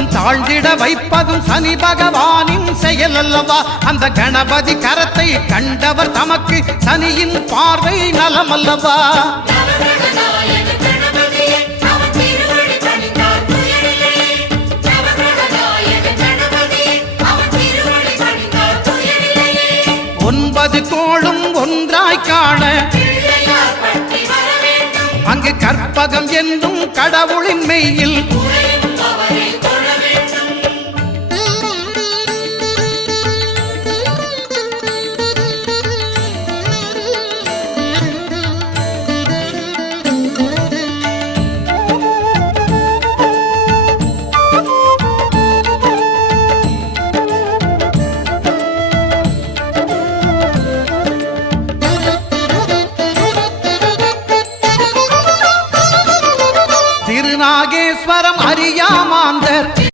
உயர்த்துவதும் தாழ்ந்திட வைப்பதும் சனி பகவானின் செயல் அல்லவா? அந்த கணபதி கரத்தை கண்டவர் தமக்கு சனியின் பார்வை நலமல்லவா? ஒன்பது கோளும் ஒன்றாய் காண அங்கு கற்பகம் என்னும் கடவுளின் மெய்யில்